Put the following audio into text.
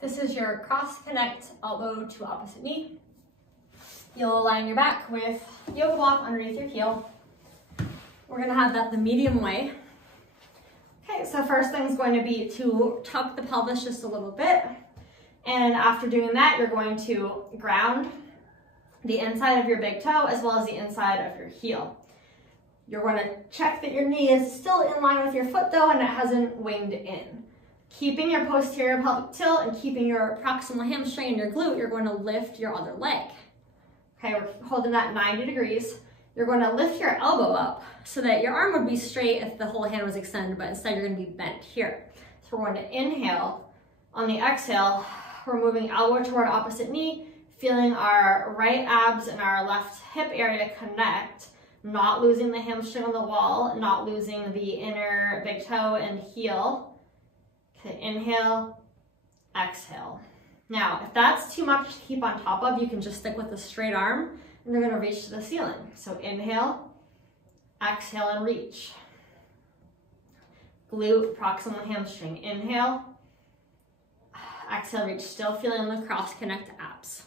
This is your cross connect elbow to opposite knee. You'll align your back with yoga block underneath your heel. We're gonna have that the medium way. Okay, so first thing is going to be to tuck the pelvis just a little bit. And after doing that, you're going to ground the inside of your big toe as well as the inside of your heel. You're going to check that your knee is still in line with your foot though and it hasn't winged in. Keeping your posterior pelvic tilt and keeping your proximal hamstring and your glute, you're going to lift your other leg. Okay, we're holding that 90 degrees. You're going to lift your elbow up so that your arm would be straight if the whole hand was extended, but instead you're going to be bent here. So we're going to inhale. On the exhale, we're moving elbow toward opposite knee, feeling our right abs and our left hip area connect, not losing the hamstring on the wall, not losing the inner big toe and heel. Okay, inhale, exhale. Now, if that's too much to keep on top of, you can just stick with a straight arm and you're gonna reach to the ceiling. So inhale, exhale and reach. Glute, proximal hamstring. Inhale, exhale, reach. Still feeling the cross connect abs.